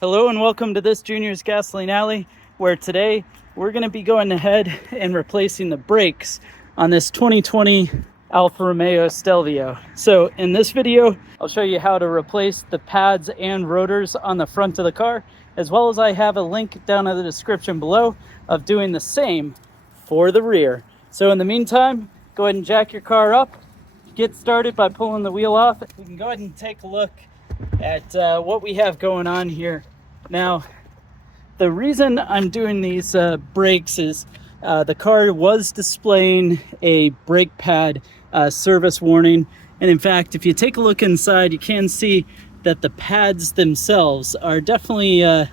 Hello and welcome to this Junior's Gasoline Alley, where today we're going to be going ahead and replacing the brakes on this 2020 Alfa Romeo Stelvio. So in this video, I'll show you how to replace the pads and rotors on the front of the car, as well as I have a link down in the description below of doing the same for the rear. So in the meantime, go ahead and jack your car up, get started by pulling the wheel off. We can go ahead and take a look at what we have going on here. Now, the reason I'm doing these brakes is the car was displaying a brake pad service warning, and in fact, if you take a look inside, you can see that the pads themselves are definitely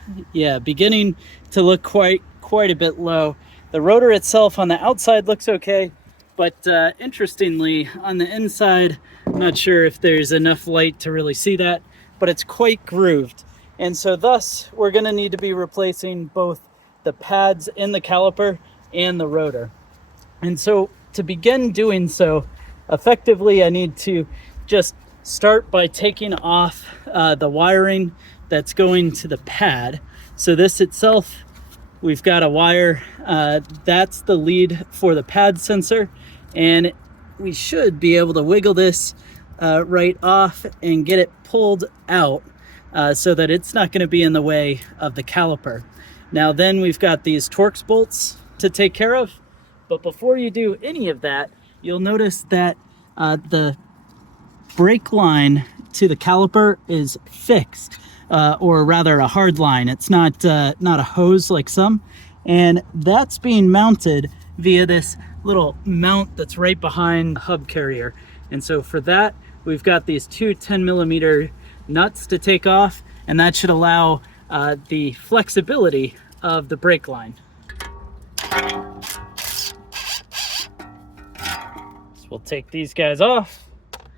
beginning to look quite a bit low. The rotor itself on the outside looks okay, but interestingly on the inside, I'm not sure if there's enough light to really see that, but it's quite grooved. And so thus, we're going to need to be replacing both the pads in the caliper and the rotor. And so to begin doing so, effectively, I need to just start by taking off the wiring that's going to the pad. So this itself, we've got a wire, that's the lead for the pad sensor. And we should be able to wiggle this right off and get it pulled out. So that it's not going to be in the way of the caliper. Now then we've got these Torx bolts to take care of, but before you do any of that, you'll notice that the brake line to the caliper is fixed, or rather a hard line. It's not a hose like some, and that's being mounted via this little mount that's right behind the hub carrier. And so for that, we've got these two 10mm nuts to take off, and that should allow the flexibility of the brake line. So we'll take these guys off.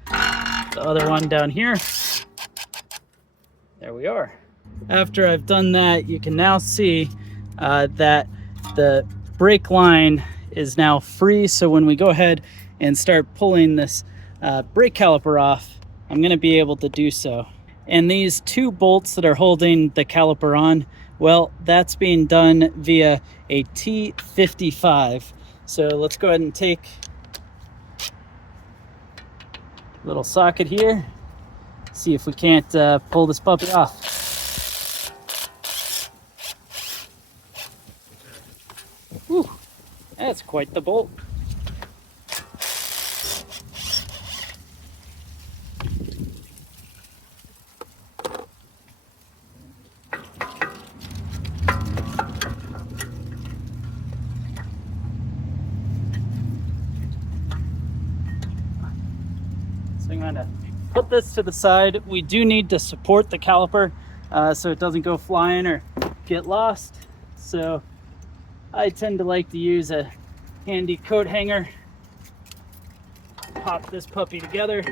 The other one down here. There we are. After I've done that, you can now see that the brake line is now free. So when we go ahead and start pulling this brake caliper off, I'm going to be able to do so. And these two bolts that are holding the caliper on, well, that's being done via a T55. So let's go ahead and take a little socket here, see if we can't pull this puppy off. Whew, that's quite the bolt. So I'm going to put this to the side. We do need to support the caliper so it doesn't go flying or get lost. So I tend to like to use a handy coat hanger. Pop this puppy together.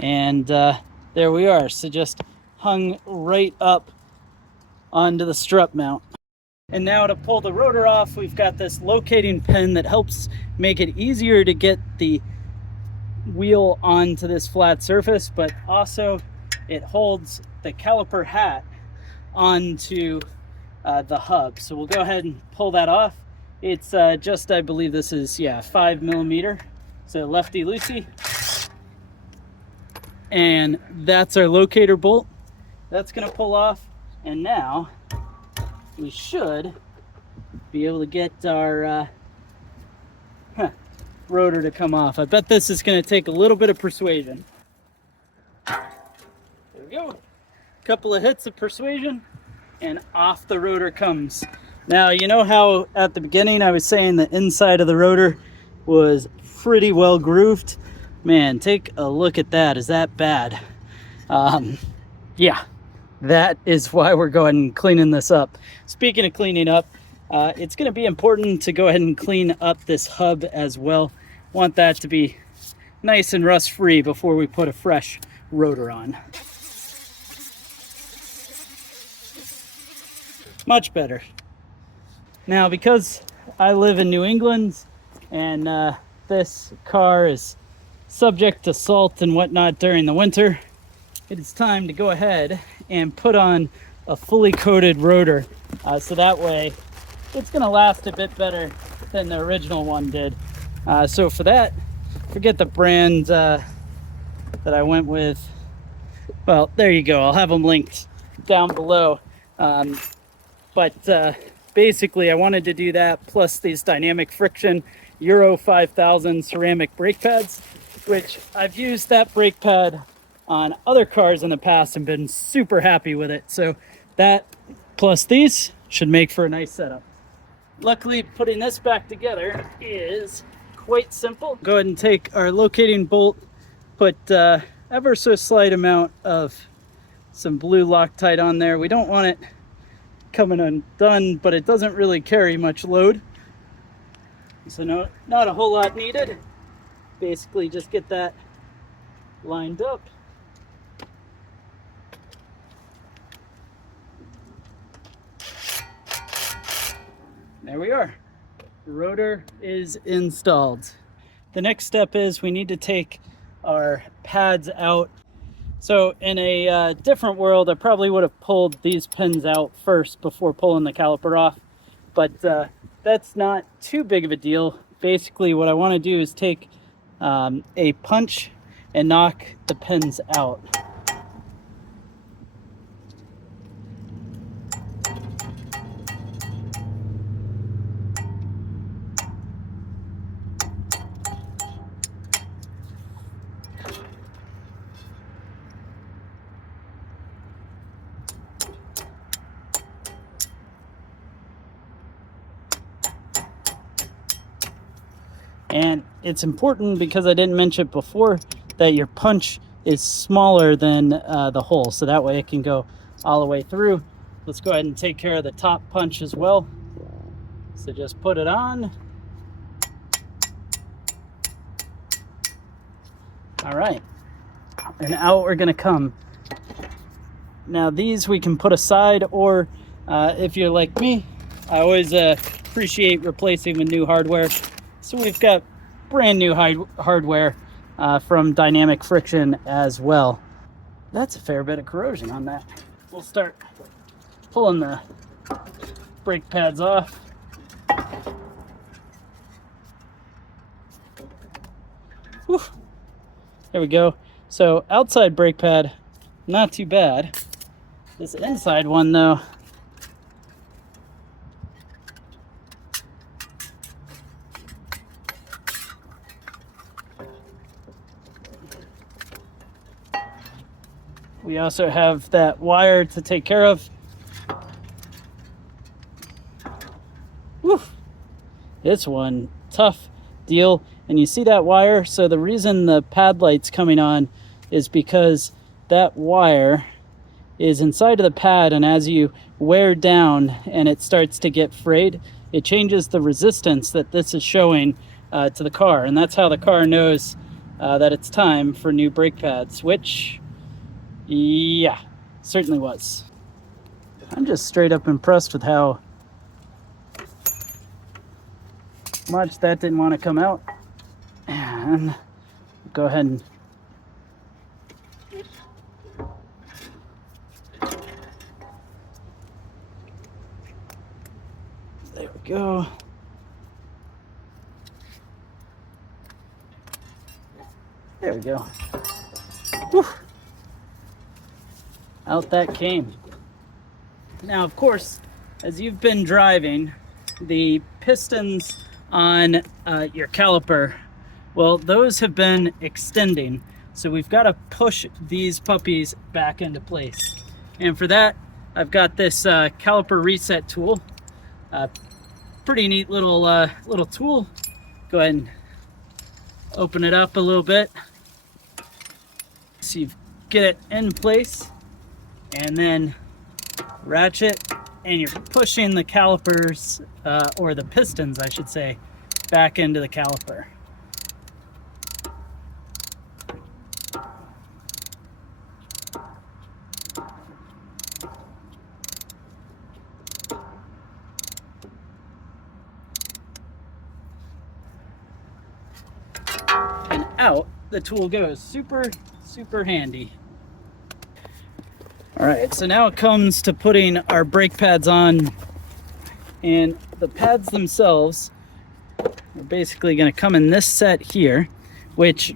And there we are. So just hung right up onto the strut mount. And now to pull the rotor off, we've got this locating pin that helps make it easier to get the wheel onto this flat surface, but also it holds the caliper hat onto the hub. So we'll go ahead and pull that off. It's just, I believe this is, 5mm. So lefty loosey. And that's our locator bolt. That's gonna pull off. And now we should be able to get our rotor to come off. I bet this is going to take a little bit of persuasion. There we go. A couple of hits of persuasion and off the rotor comes. Now, you know how at the beginning I was saying the inside of the rotor was pretty well grooved? Man, take a look at that. Is that bad? Yeah. That is why we're going and cleaning this up. Speaking of cleaning up, it's going to be important to go ahead and clean up this hub as well. Want that to be nice and rust free before we put a fresh rotor on. Much better. Now, because I live in New England and this car is subject to salt and whatnot during the winter, it is time to go ahead and put on a fully coated rotor. So that way it's going to last a bit better than the original one did. So for that, forget the brand that I went with. Well, there you go. I'll have them linked down below. But basically I wanted to do that plus these dynamic friction Euro 5000 ceramic brake pads, which I've used that brake pad on other cars in the past and been super happy with it. So that plus these should make for a nice setup. Luckily, putting this back together is quite simple. Go ahead and take our locating bolt, put ever so slight amount of some blue Loctite on there. We don't want it coming undone, but it doesn't really carry much load. So not a whole lot needed. Basically just get that lined up. There we are. The rotor is installed. The next step is we need to take our pads out. So in a different world, I probably would have pulled these pins out first before pulling the caliper off, but that's not too big of a deal. Basically, what I want to do is take a punch and knock the pins out. And it's important, because I didn't mention it before, that your punch is smaller than the hole, so that way it can go all the way through. Let's go ahead and take care of the top punch as well. So just put it on. All right, and out we're gonna come. Now these we can put aside, or if you're like me, I always appreciate replacing with new hardware. So we've got brand new hardware from Dynamic Friction as well. That's a fair bit of corrosion on that. We'll start pulling the brake pads off. Whew. There we go. So outside brake pad, not too bad. This inside one though, we also have that wire to take care of. Whew. This one, tough deal. And you see that wire? So the reason the pad light's coming on is because that wire is inside of the pad, and as you wear down and it starts to get frayed, it changes the resistance that this is showing to the car. And that's how the car knows that it's time for new brake pads, which, yeah, certainly was. I'm just straight up impressed with how much that didn't want to come out. And go ahead and there we go. There we go. Whew. Out that came. Now, of course, as you've been driving, the pistons on your caliper, well, those have been extending. So we've got to push these puppies back into place. And for that, I've got this caliper reset tool. Pretty neat little tool. Go ahead and open it up a little bit. So you get it in place, and then ratchet, and you're pushing the calipers, or the pistons, I should say, back into the caliper. out the tool goes. Super, super handy. All right, so now it comes to putting our brake pads on, and the pads themselves are basically going to come in this set here, which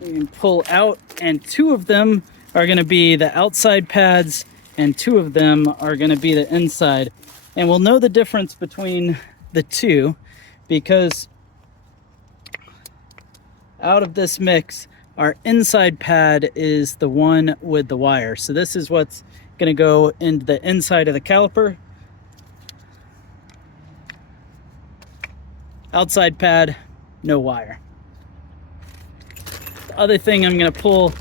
we can pull out, and 2 of them are going to be the outside pads and 2 of them are going to be the inside. And we'll know the difference between the 2 because out of this mix, our inside pad is the one with the wire. So this is what's going to go into the inside of the caliper. Outside pad, no wire. The other thing I'm going to pull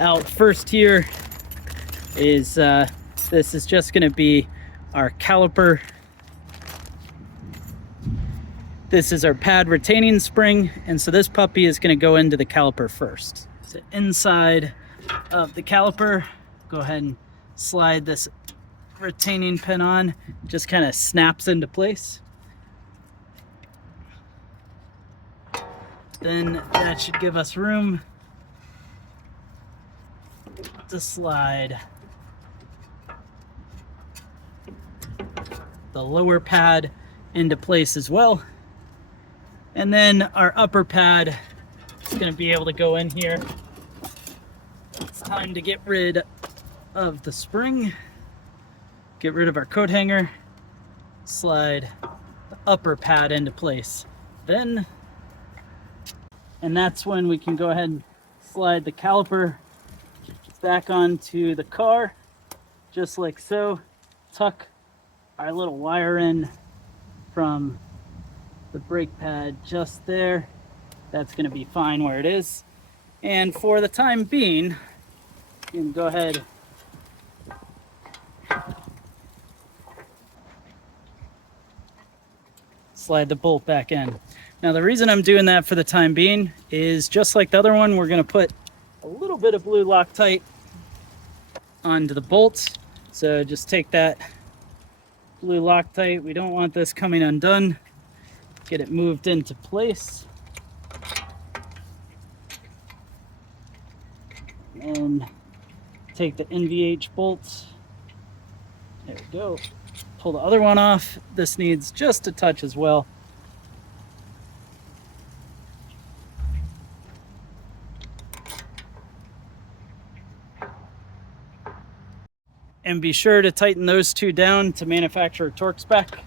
out first here is this is just going to be our caliper. This is our pad retaining spring, and so this puppy is going to go into the caliper first. So inside of the caliper, go ahead and slide this retaining pin on. It just kind of snaps into place. Then that should give us room to slide the lower pad into place as well. And then our upper pad is going to be able to go in here. It's time to get rid of the spring, get rid of our coat hanger, slide the upper pad into place. And that's when we can go ahead and slide the caliper back onto the car, just like so. Tuck our little wire in from the brake pad just there. That's going to be fine where it is. And for the time being, you can go ahead slide the bolt back in. Now the reason I'm doing that for the time being is just like the other one, we're going to put a little bit of blue Loctite onto the bolts. So just take that blue Loctite. We don't want this coming undone. Get it moved into place. And take the NVH bolts. There we go. Pull the other one off. This needs just a touch as well. And be sure to tighten those 2 down to manufacturer torque spec.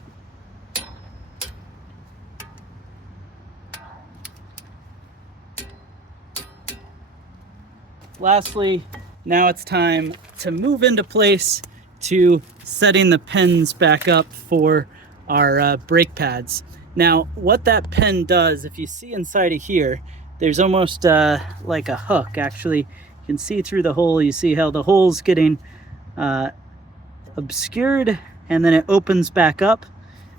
Lastly, now it's time to move into place to setting the pins back up for our brake pads. Now, what that pin does, if you see inside of here, there's almost like a hook. Actually, you can see through the hole. You see how the hole's getting obscured, and then it opens back up.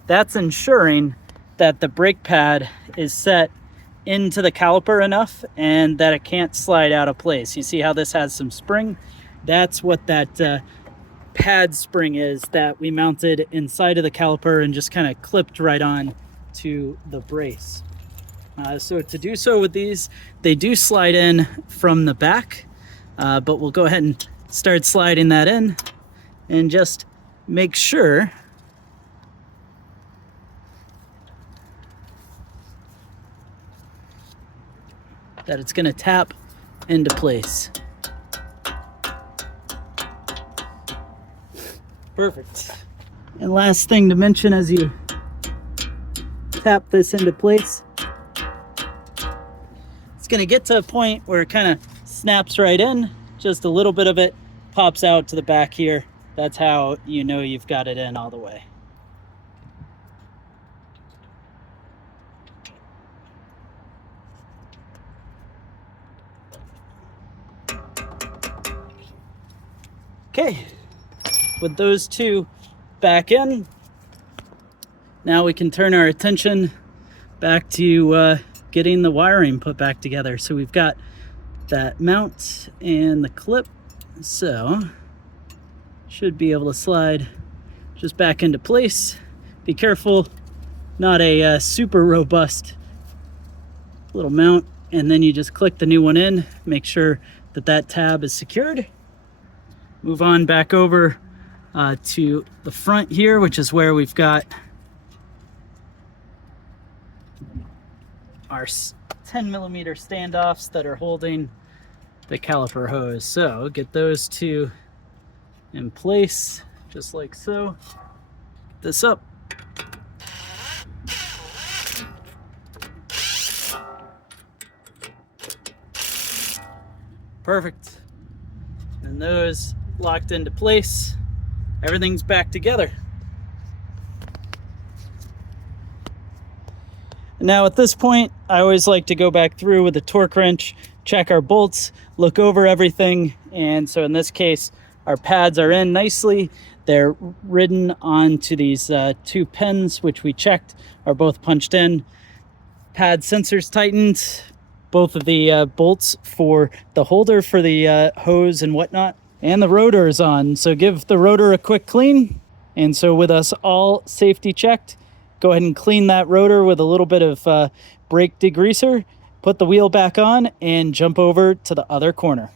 That's ensuring that the brake pad is set into the caliper enough and that it can't slide out of place. You see how this has some spring? That's what that pad spring is that we mounted inside of the caliper and just kind of clipped right on to the brace. So to do so with these, they do slide in from the back, but we'll go ahead and start sliding that in and just make sure that it's going to tap into place. Perfect. And last thing to mention as you tap this into place, it's going to get to a point where it kind of snaps right in. Just a little bit of it pops out to the back here. That's how you know you've got it in all the way. Okay, with those 2 back in, now we can turn our attention back to getting the wiring put back together. So we've got that mount and the clip, so should be able to slide just back into place. Be careful, not a super robust little mount, and then you just click the new one in, make sure that that tab is secured. Move on back over to the front here, which is where we've got our 10mm standoffs that are holding the caliper hose. So get those two in place, just like so. This up. Perfect. And those locked into place. Everything's back together. Now at this point, I always like to go back through with a torque wrench, check our bolts, look over everything. And so in this case, our pads are in nicely. They're ridden onto these two pins, which we checked are both punched in. Pad sensors tightened. Both of the bolts for the holder for the hose and whatnot. And the rotor is on. So give the rotor a quick clean. And so with us all safety checked, go ahead and clean that rotor with a little bit of brake degreaser, put the wheel back on, and jump over to the other corner.